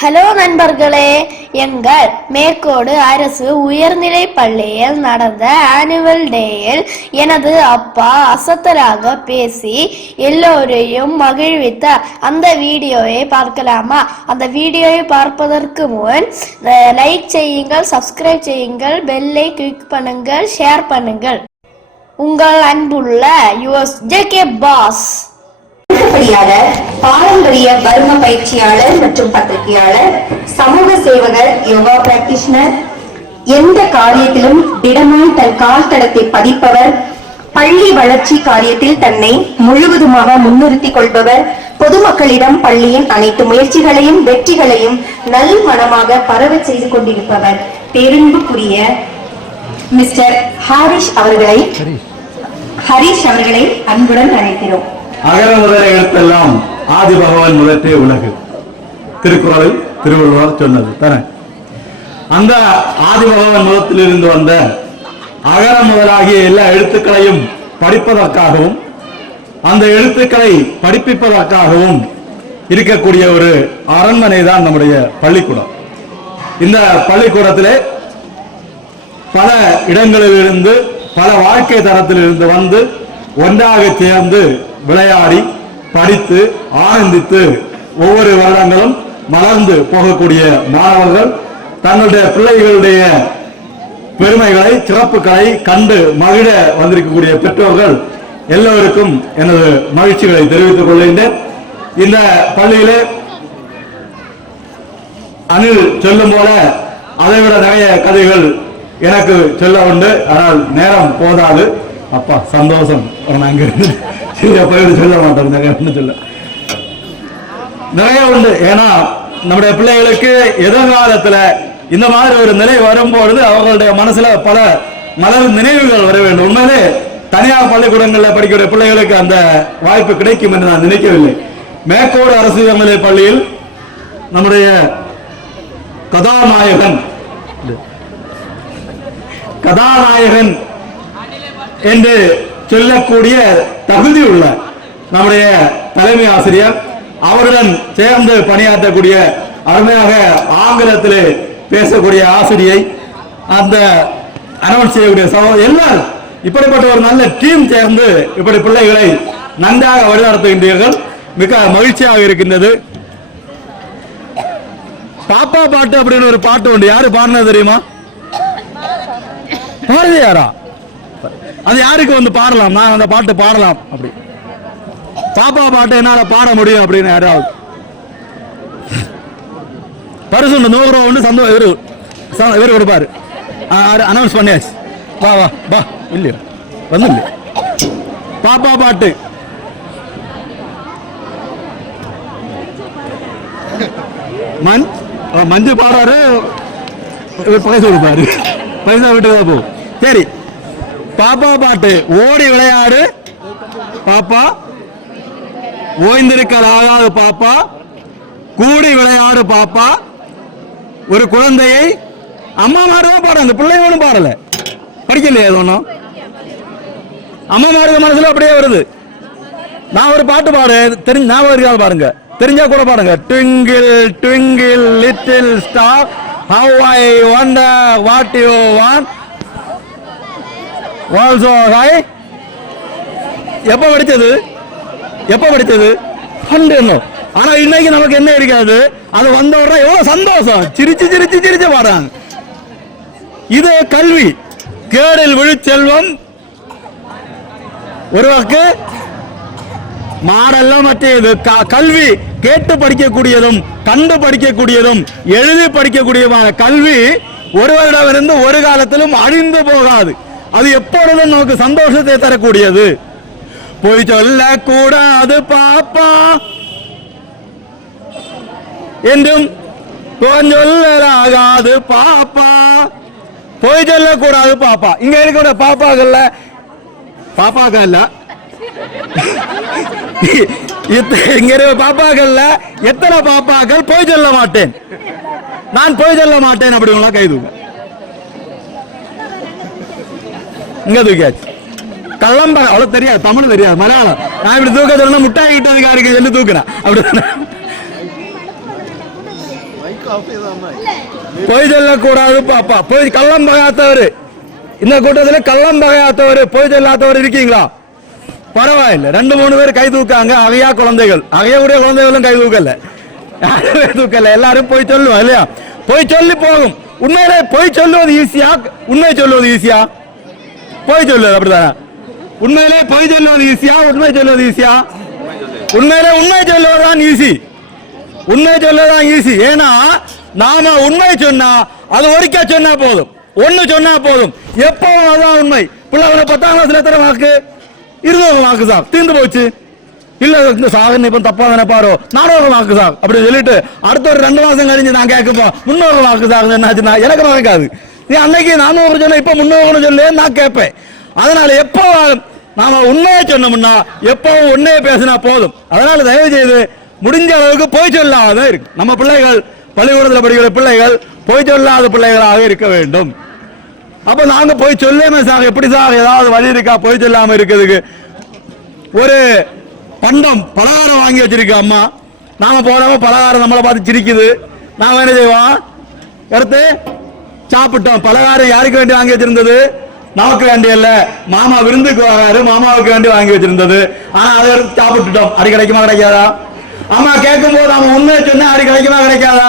Hello நண்பர்களே எங்கள் மேற்கோடு அரசு உயர்நிலை பள்ளியில் நடந்த ஆனுவல் டேயில் எனது அப்பா அசத்தலாக பேசி எல்லோரையும் மகிழ்வித்த அந்த வீடியோவை பார்க்கலாமா? அந்த வீடியோவை பார்ப்பதற்கு முன் லைக் செய்யுங்கள் சப்ஸ்கிரைப் செய்யுங்கள் பெல்லை கிளிக் பண்ணுங்கள் ஷேர் பண்ணுங்கள். உங்கள் அன்புள்ள யுஎஸ் ஜே பாஸ். பணியாளர் பாரம்பரிய வர்ம பயிற்சியாளர் மற்றும் பத்திரிகையாளர் சமூக சேவகர் யோகா பிராக்டிஷனர் எந்த காரியத்திலும் திடமாய் தன் கால் தடத்தை பதிப்பவர் பள்ளி வளர்ச்சி காரியத்தில் தன்னை முழுவதுமாக முன்னிறுத்திக் கொள்பவர் பொதுமக்களிடம் பள்ளியின் அனைத்து முயற்சிகளையும் வெற்றிகளையும் நல் மனமாக பரவ செய்து கொண்டிருப்பவர். பேரன்புக்குரிய மிஸ்டர் ஹாரிஷ் அவர்களை ஹரிஷ் அவர்களை அன்புடன் அழைக்கிறோம். அகர முதல எழுத்தெல்லாம் ஆதி பகவான் முதற்றே உலகு. திருக்குறளில் திருவள்ளுவர் சொன்னது. தானே? அந்த ஆதி பகவான் முதத்திலிருந்து வந்த அகர முதலாகிய எல்லா எழுத்துக்களையும் படிப்பதற்காகவும் அந்த எழுத்துக்களை படிப்பிப்பதற்காகவும் இருக்கக்கூடிய ஒரு அரண்மனை தான் நம்முடைய பள்ளிக்கூடம். இந்த பள்ளிக்கூடத்திலே பல இடங்களிலிருந்து பல வாழ்க்கை தரத்திலிருந்து வந்து ஒன்றாக சேர்ந்து விளையாடி படித்து ஆனந்தித்து ஒவ்வொரு வருடங்களும் மலர்ந்து போகக்கூடிய மாணவர்கள் தங்களுடைய பிள்ளைகளுடைய பெருமைகளை சிறப்புகளை கண்டு மகிழ வந்திருக்கக்கூடிய பெற்றோர்கள் எல்லோருக்கும் எனது மகிழ்ச்சிகளை தெரிவித்துக் கொள்கின்றேன். இந்த பள்ளியிலே அணில் சொல்லும் போல அதைவிட நிறைய கதைகள் எனக்கு சொல்ல உண்டு. ஆனால் நேரம் போதாது. அப்பா சந்தோஷம். நாங்கள் சரியா சொல்ல நிறைய சொல்ல. நிறைய உண்டு. ஏன்னா நம்முடைய பிள்ளைகளுக்கு எதிர்காலத்துல இந்த மாதிரி ஒரு நிலை வரும்பொழுது அவர்களுடைய மனசுல பல மலர் நினைவுகள் வர வேண்டும். உண்மையிலே தனியார் பள்ளிக்கூடங்கள்ல படிக்கிற பிள்ளைகளுக்கு அந்த வாய்ப்பு கிடைக்கும் என்று நான் நினைக்கவில்லை. மேற்கோடு அரசு உயர்நிலை பள்ளியில் நம்முடைய கதாநாயகன் கதாநாயகன் என்று சொல்லக்கூடிய தகுதி உள்ள நம்முடைய தலைமை ஆசிரியர் அவருடன் சேர்ந்து பணியாற்றக்கூடிய அருமையாக ஆங்கிலத்திலே பேசக்கூடிய ஆசிரியை அந்த அனௌன்ஸ் செய்யக்கூடிய சகோதரர் எல்லாரும் இப்படிப்பட்ட ஒரு நல்ல டீம் சேர்ந்து இப்படி பிள்ளைகளை நன்றாக வழிநடத்துகின்றீர்கள். மிக மகிழ்ச்சியாக இருக்கின்றது. பாப்பா பாட்டு அப்படின்னு ஒரு பாட்டு உண்டு. யாரு பாடினது தெரியுமா? பாரதியாரா? அது யாருக்கு வந்து பாடலாம்? நான் அந்த பாட்டு பாடலாம். அப்படி. பாப்பா பாட்டு என்னால் பாட முடியும் அப்படின்னு யாராவது. பரிசு உண்டு நூறு ரூபா உண்டு சந்தோஷம் இவரு ச- கொடுப்பாரு. அனௌன்ஸ் பண்ணியாச்சு. வா வா வா. இல்லையா? வந்து இல்லையா? பாப்பா பாட்டு. மண் மஞ்சு பாடுறாரு. இவர் பைசா கொடுப்பாரு. பைசா விட்டு தான் போ. சரி. பாப்பா பாட்டு ஓடி விளையாடு. பாப்பா ஓய்ந்திருக்கலாகாது பாப்பா. கூடி விளையாடு பாப்பா. ஒரு குழந்தையை அம்மா மாதிரி தான் பிள்ளைங்க பிள்ளைங்களும் பாடல. படிக்கலையே அது ஒன்றும் அம்மா மாதிரி மனசுல அப்படியே வருது. நான் ஒரு பாட்டு பாடு தெரிஞ்சு ஞாபகம் இருக்காது பாருங்க. தெரிஞ்சா கூட பாருங்க twinkle twinkle little star how I wonder what you want also hi. எப்போ படித்தது? எப்போ படித்தது? பண்டு என்ன ஆனால் இன்னைக்கு நமக்கு என்ன இருக்காது? அது வந்த உடனே எவ்வளோ சந்தோஷம். சிரிச்சு சிரிச்சு சிரிச்சு பாடுறாங்க. இது கல்வி. கேடில் விழுச்செல்வம் ஒருவருக்கு மாடல்ல மற்றது. க- கல்வி. கேட்டு படிக்கக்கூடியதும் கண்டு படிக்கக்கூடியதும் எழுதி படிக்கக்கூடியதுமான கல்வி ஒருவரிடமிருந்து ஒரு காலத்திலும் அழிந்து போகாது. அது எப்பொழுதும் நமக்கு சந்தோஷத்தை தரக்கூடியது. போய் சொல்ல கூடாது பாப்பா. என்றும் சொல்லலாகாது பாப்பா. போய் சொல்லக்கூடாது பாப்பா. இங்க இருக்கிற பாப்பாக்கள்ல பாப்பாக்க இல்ல இத்த- இங்க பாப்பாக்கள்ல எத்தனை பாப்பாக்கள் போய் சொல்ல மாட்டேன்? நான் போய் சொல்ல மாட்டேன் அப்படி கை தூக்க இங்க தூக்கியாச்சு. கள்ளம்பரம் அவ்வளவு தெரியாது தமிழ் தெரியாது மலையாளம். நான் இப்படி தூக்க சொன்னா முட்டாய் கிட்டதுக்காருக்கு சொல்லி தூக்குறேன். அப்படி பொய் சொல்லக்கூடாது பாப்பா. பொய் கள்ளம் பகாத்தவர் இந்த கூட்டத்தில் கள்ளம் பகையாத்தவர் பொய் சொல்லாதவர் இருக்கீங்களா? பரவாயில்ல. ரெண்டு மூணு பேர் கை தூக்காங்க. அவையா குழந்தைகள். அவையுடைய குழந்தைகளும் கை தூக்கல. யாருமே தூக்கல. எல்லாரும் போய் சொல்லுவோம் இல்லையா? போய் சொல்லி போகும். உண்மையிலே போய் சொல்லுவது ஈஸியா உண்மை சொல்லுவது ஈஸியா போய் சொல்லுவது அப்படிதானே உண்மையிலே போய் சொல்லுவது ஈஸியா? உண்மை சொல்லுவது ஈஸியா? உண்மையிலே உண்மை சொல்லுவதுதான் ஈஸி. உண்மை சொல்லதான் ஈஸி. ஏன்னா நாம உண்மை சொன்னா அது ஒரிக்கா சொன்னா போதும். ஒண்ணு சொன்னா போதும். எப்பவும் அதுதான் உண்மை? பிள்ளை பத்தாம் கிளாஸ்ல எத்தனை மார்க்கு இருபது மார்க்கு சார். தீர்ந்து போச்சு. இல்ல இந்த சாகன் இப்ப தப்பா நினைப்பாரோ நானூறு மார்க்கு சார். அப்படின்னு சொல்லிட்டு அடுத்த ஒரு ரெண்டு மாசம் கழிஞ்சு நான் கேட்கப்போம் முன்னூறு மார்க்கு சார். என்னாச்சுன்னா எனக்கு மறக்காது. நீ அன்னைக்கு நானூறு சொன்ன இப்ப முன்னூறு சொல்லு நான் கேட்பேன் அதனால எப்போ நாம உண்மையை சொன்னோம்னா எப்பவும் உண்மையை பேசினா போதும். அதனால தயவு செய்து முடிஞ்ச அளவுக்கு போய் சொல்லாத இருக்கு. நம்ம பிள்ளைகள் பள்ளிக்கூடத்தில் படிக்கிற பிள்ளைகள் போய் சொல்லாத பிள்ளைகளாக இருக்க வேண்டும். அப்ப நாங்க போய் சொல்லாம சார் எப்படி சார்? ஏதாவது வழி இருக்கா? போய் சொல்லாம இருக்கிறதுக்கு. ஒரு பண்டம் பலகாரம் வாங்கி வச்சிருக்க அம்மா. நாம போனவங்க பலகாரம் நம்மளை பார்த்து சிரிக்குது. நாம என்ன செய்வோம்? எடுத்து சாப்பிட்டோம். பலகாரம் யாருக்கு வேண்டி வாங்கி வச்சிருந்தது? நமக்கு வேண்டிய இல்ல மாமா விருந்துக்கு வராரு. மாமாவுக்கு வேண்டி வாங்கி வச்சிருந்தது. ஆனா அதை எடுத்து சாப்பிட்டுட்டோம். அடி கிடைக்குமா கிடைக்காதா? அம்மா கேட்கும் போது நாம உண்மையை சொன்னா அடி கிடைக்குமா கிடைக்காதா?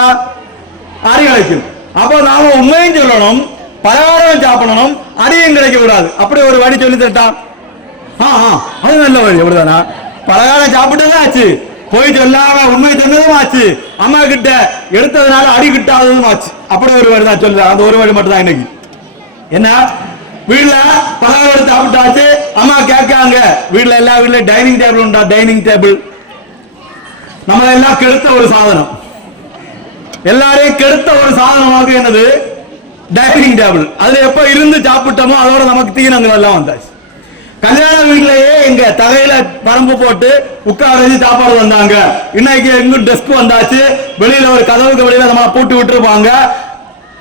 அடி கிடைக்கும். அப்போ நாம உண்மையும் சொல்லணும் பலகாரம் சாப்பிடணும் அடியும் கிடைக்க கூடாது அப்படி ஒரு வழி சொல்லி தட்டா ஆ ஆ, அது நல்ல வழி அப்படிதானா? பலகாரம் சாப்பிட்டதும் ஆச்சு. போய் சொல்லாம உண்மை சொன்னதும் ஆச்சு. அம்மா கிட்ட எடுத்ததுனால அடி கிட்டாததும் ஆச்சு. அப்படி ஒரு வழி தான் சொல்லுறேன் அந்த ஒரு வழி மட்டும் தான் இன்னைக்கு. என்ன? வீட்டுல பலகாரம் சாப்பிட்டாச்சு. அம்மா கேட்காங்க. வீட்டுல எல்லா வீட்ல டைனிங் டேபிள் உண்டா? டைனிங் டேபிள் நம்ம எல்லாம் கெடுத்த ஒரு சாதனம். எல்லாரையும் கெடுத்த ஒரு சாதனமாக என்னது? டைனிங் டேபிள் அது எப்ப இருந்து சாப்பிட்டோமோ அதோட நமக்கு தீனங்கள் எல்லாம் வந்தாச்சு. கல்யாண வீட்லயே எங்க தகையில பரம்பு போட்டு உட்கார வச்சு சாப்பாடு வந்தாங்க இன்னைக்கு எங்கும் டெஸ்க் வந்தாச்சு. வெளியில ஒரு கதவுக்கு வெளியில நம்ம போட்டு விட்டுருப்பாங்க.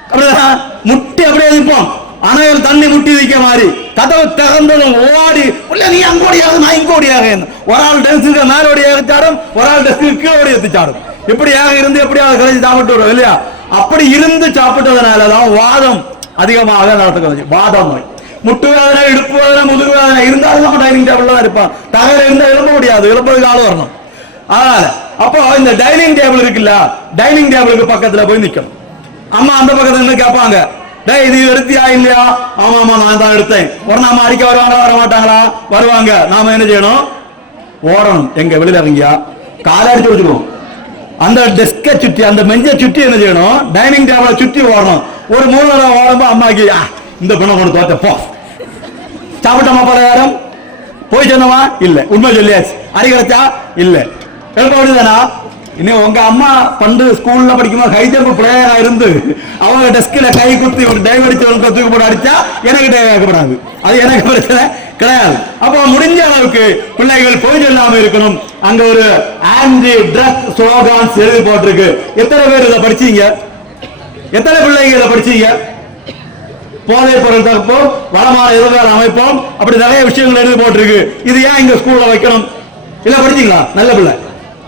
அப்படிதான் முட்டி அப்படியே நிற்போம் அணையில் தண்ணி முட்டி வைக்க மாதிரி. கதவு திறந்ததும் ஓடி உள்ள நீ அங்க ஓடியாக நான் இங்க ஓடியாக ஒரு ஆள் டெஸ்க்கு மேல ஓடியாக ஒரு ஆள் டெஸ்க்கு கீழே ஓடி எடுத்து சாடும் இப்படியாக இருந்து எப்படியாவது கழிச்சு சாப்பிட்டு வரும் இல்லையா? அப்படி இருந்து சாப்பிட்டதுனாலதான் வாதம் அதிகமாக நடத்துக்கிறது வாதம் நோய். முட்டு வேதனை இடுப்பு வேதனை முதுகு வேதனை இருந்தாலும் நம்ம டைனிங் டேபிள் தான் இருப்பான் தகவல் இருந்தா எழும்ப முடியாது. எழுப்பதுக்கு ஆள் வரணும். அதனால அப்போ இந்த டைனிங் டேபிள் இருக்குல்ல டைனிங் டேபிளுக்கு பக்கத்துல போய் நிக்கணும். அம்மா அந்த பக்கத்துல இருந்து கேட்பாங்க. டேய் இது எடுத்தியா இல்லையா? ஆமா ஆமா நான் தான் எடுத்தேன். ஒரு நாம அடிக்க வருவாங்களா வர மாட்டாங்களா? வருவாங்க. நாம என்ன செய்யணும்? ஓடணும். எங்க வெளியில இறங்கியா? காலை அடிச்சு வச்சுக்கணும் அந்த டெஸ்கை சுற்றி அந்த மெஞ்சை சுற்றி என்ன செய்யணும்? டைனிங் டேபிளை சுற்றி ஓடணும். ஒரு மூணு நேரம் ஓடும்போது அம்மாக்கு இந்த பொண்ணை கொண்டு தோத்த சாப்பிட்டோமா பலகாரம் போய் சொன்னோமா இல்ல. உண்மை சொல்லியாச்சு. அடி இல்ல. எழுப்ப முடியுதானா இன்னும் உங்க அம்மா பண்டு ஸ்கூல்ல படிக்கும்போது ஹை ஜம்ப் பிளேயரா இருந்து அவங்க டெஸ்க்ல கை குத்தி ஒரு டைவ் அடிச்சு ஒரு தூக்கி போட்டு அடிச்சா எனக்கு டைவ் ஆக்கப்படாது அது எனக்கு பிரச்சனை கிடையாது. அப்போ முடிஞ்ச அளவுக்கு பிள்ளைகள் போய் சொல்லாம இருக்கணும். அங்க ஒரு ஆன்டி ட்ரக் ஸ்லோகான்ஸ் எழுதி போட்டிருக்கு. எத்தனை பேர் இதை படிச்சீங்க? எத்தனை பிள்ளைங்க இதை படிச்சீங்க? போதை பொருள் தடுப்போம் வளமான எதிர்கால அமைப்போம். அப்படி நிறைய விஷயங்கள் எழுதி போட்டிருக்கு. இது ஏன் இங்க ஸ்கூல்ல வைக்கணும்? இல்ல படிச்சீங்களா? நல்ல பிள்ளை.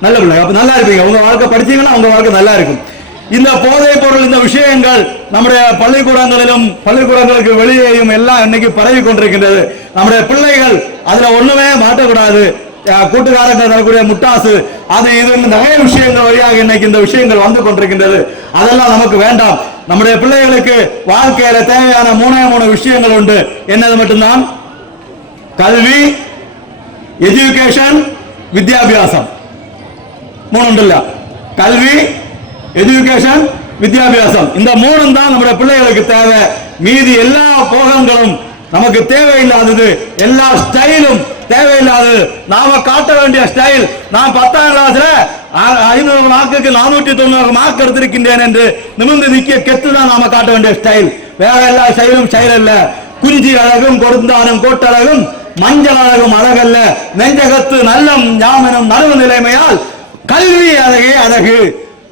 நல்ல பிள்ளை. அப்ப நல்லா இருப்பீங்க. உங்க வாழ்க்கை படிச்சீங்கன்னா உங்க வாழ்க்கை நல்லா இருக்கும். இந்த போதைப் பொருள் இந்த விஷயங்கள் நம்முடைய பள்ளிக்கூடங்களிலும் பள்ளிக்கூடங்களுக்கு வெளியேயும் எல்லாம் இன்னைக்கு பரவி கொண்டிருக்கின்றது. நம்முடைய பிள்ளைகள் அதுல ஒண்ணுமே மாட்டக்கூடாது அஹ் கூட்டுக்காரங்க தரக்கூடிய முட்டாசு. அது இது நிறைய விஷயங்கள் வழியாக இன்னைக்கு இந்த விஷயங்கள் வந்து கொண்டிருக்கின்றது. அதெல்லாம் நமக்கு வேண்டாம். நம்முடைய பிள்ளைகளுக்கு வாழ்க்கையில தேவையான மூணே மூணு விஷயங்கள் உண்டு. என்னது மட்டும்தான்? கல்வி எஜுகேஷன் வித்யாபியாசம். மூணு உண்டு கல்வி எஜுகேஷன் வித்யாபியாசம். இந்த மூணும் தான் நம்முடைய பிள்ளைகளுக்கு தேவை. மீதி எல்லா போகங்களும் நமக்கு தேவையில்லாதது. எல்லா ஸ்டைலும் தேவையில்லாதது நாம காட்ட வேண்டிய ஸ்டைல் நான் பத்தாம் கிளாஸ்ல ஐநூறு மார்க்குக்கு நானூற்றி தொண்ணூறு மார்க் எடுத்திருக்கின்றேன் என்று நிமிர்ந்து நிக்க கெத்து தான் நாம காட்ட வேண்டிய ஸ்டைல் வேற எல்லா ஸ்டைலும் செயல் அல்ல. குஞ்சி அழகும் கொடுந்தாலும் கோட்டழகும் மஞ்சள் அழகும் அழகல்ல. நெஞ்சகத்து நல்லம் ஞாமனும் நடுவு நிலைமையால் கல்வி அழகே அழகு.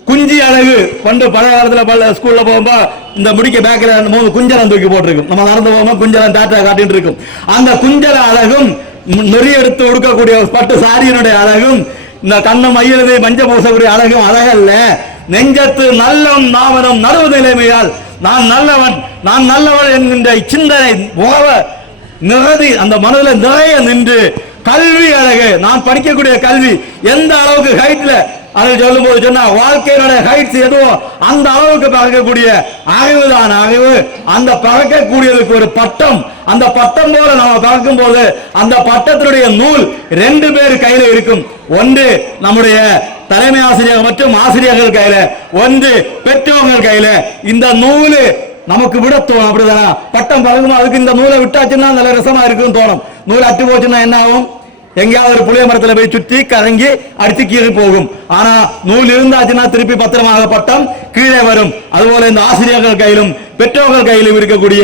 குஞ்சி அழகு. பண்டு பழைய காலத்துல பல ஸ்கூல்ல போகும்போ இந்த முடிக்க பேக்கில் மூணு குஞ்சலம் தூக்கி போட்டிருக்கும். நம்ம நடந்து போகும்போது குஞ்சலம் டாட்டா காட்டிட்டு இருக்கும். அந்த குஞ்சல அழகும் ம், எடுத்து உடுக்கக்கூடிய பட்டு சாரியனுடைய அழகும் இந்த கண்ணை மயிலது மஞ்ச பூசக்கூடிய அழகும் அழகல்ல. நெஞ்சத்து நல்லம் நாவனம் நடுவு நிலைமையால் நான் நல்லவன் நான் நல்லவன் என்கின்ற சிந்தனை போக நிறதி அந்த மனதில் நிறைய நின்று கல்வி அழகு. நான் படிக்கக்கூடிய கல்வி எந்த அளவுக்கு ஹைட்ல அதை சொல்லும் போது சொன்னா வாழ்க்கையினுடைய ஹைட்ஸ் எதுவோ அந்த அளவுக்கு பறக்கக்கூடிய அறிவு தான் அறிவு. அந்த பறக்கக்கூடியதுக்கு ஒரு பட்டம். அந்த பட்டம் போல நம்ம பறக்கும் போது அந்த பட்டத்தினுடைய நூல் ரெண்டு பேர் கையில இருக்கும். ஒன்று நம்முடைய தலைமை ஆசிரியர் மற்றும் ஆசிரியர்கள் கையில ஒன்று பெற்றோர்கள் கையில. இந்த நூலு நமக்கு விட தோணும் அப்படிதானே? பட்டம் பழகணும் அதுக்கு இந்த நூலை விட்டாச்சுன்னா நல்ல ரசமா இருக்குன்னு தோணும். நூல் அட்டு போச்சுன்னா என்ன ஆகும்? எங்கேயாவது ஒரு புளிய மரத்துல போய் சுற்றி கரங்கி அடித்து கீழே போகும். ஆனா நூல் இருந்தாச்சுன்னா திருப்பி பத்திரமாக பட்டம் கீழே வரும். அதுபோல இந்த ஆசிரியர்கள் கையிலும் பெற்றோர்கள் கையிலும் இருக்கக்கூடிய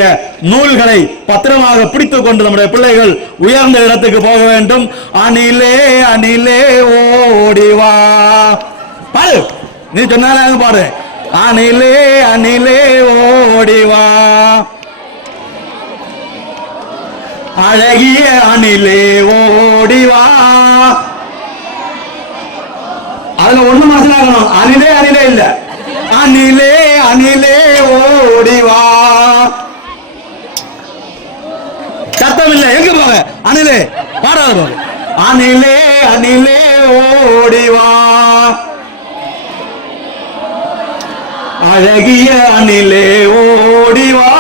நூல்களை பத்திரமாக பிடித்துக் கொண்டு நம்முடைய பிள்ளைகள் உயர்ந்த இடத்துக்கு போக வேண்டும். அணிலே அணிலே ஓடிவா பாடு. நீ சொன்னாலும் பாடு. அணிலே அணிலே ஓடிவா அழகிய அணிலே ஓடிவா. அதுல ஒண்ணு மனசிலாகணும் அணிலே அணிலே இல்ல. அணிலே அணிலே ஓடிவா. சத்தம் இல்ல. எங்க போங்க அணிலே. பாடாத போக அணிலே அணிலே ஓடிவா. அழகிய அணிலே ஓடிவா.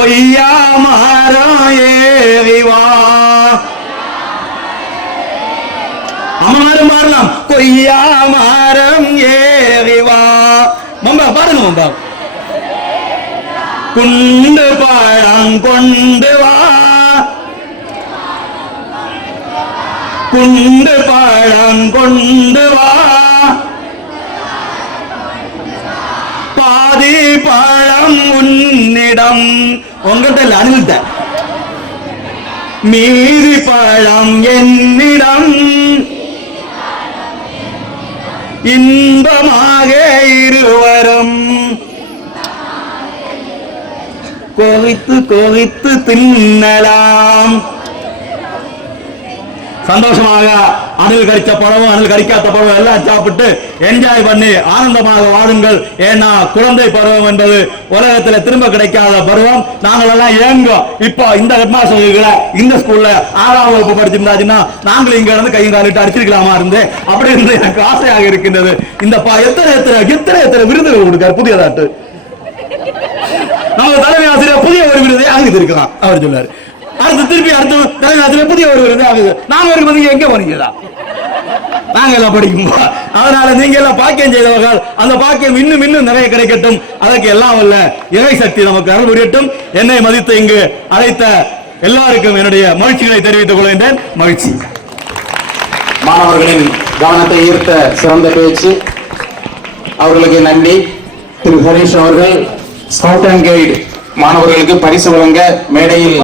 பொய்யா மரம் ஏறிவா. அம்மாரும் மாறலாம். கொய்யா மரம் ஏறிவா. மம்பா பாருங்க மம்பா. குண்டு பழம் கொண்டு வா. குண்டு பழம் கொண்டு வா. பாதி பழம் உன்னிடம் உங்கள்கிட்ட இல்ல அணில்கிட்ட மீதி பழம் என்னிடம் இன்பமாக இருவரும் கோவித்து கோவித்து தின்னலாம் சந்தோஷமாக அணில் கடிச்ச பழமும் அணில் கடிக்காத பழமும் எல்லாம் சாப்பிட்டு என்ஜாய் பண்ணி ஆனந்தமாக வாழுங்கள். ஏன்னா குழந்தை பருவம் என்பது உலகத்துல திரும்ப கிடைக்காத பருவம். நாங்கள் எல்லாம் ஏங்கோம் இப்போ இந்த ஹெட்மாஸ்டர்களை இந்த ஸ்கூல்ல ஆறாம் வகுப்பு படிச்சிருந்தாச்சுன்னா நாங்கள் இங்க இருந்து கையும் காலிட்டு அடிச்சிருக்கலாமா இருந்து? அப்படி இருந்து எனக்கு ஆசையாக இருக்கின்றது. இந்த எத்தனை எத்தனை எத்தனை எத்தனை விருதுகள் கொடுக்காரு? புதியதாட்டு நம்ம தலைமை ஆசிரியர் புதிய ஒரு விருதை அங்கிருக்கிறான் அவர் சொன்னாரு. அடுத்து திருப்பி அடுத்து ஆசிரியர் புதிய ஒரு விருது ஆகுது நாங்க இருக்கும்போது எங்க போனீங்களா நாங்க எல்லாம் படிக்கும்போது. அதனால நீங்க எல்லாம் பாக்கியம் செய்தவர்கள் அந்த பாக்கியம் இன்னும் இன்னும் நிறைய கிடைக்கட்டும். அதற்கு எல்லாம் வல்ல இறை சக்தி நமக்கு அருள் புரியட்டும். என்னை மதித்து இங்கு அழைத்த எல்லாருக்கும் என்னுடைய மகிழ்ச்சிகளை தெரிவித்துக் கொள்கின்றேன். மகிழ்ச்சி. மாணவர்களின் கவனத்தை ஈர்த்த சிறந்த பேச்சு. அவர்களுக்கு நன்றி. திரு ஹரீஷ் அவர்கள் ஸ்கவுட் அண்ட் கைடு மாணவர்களுக்கு பரிசு வழங்க மேடையில்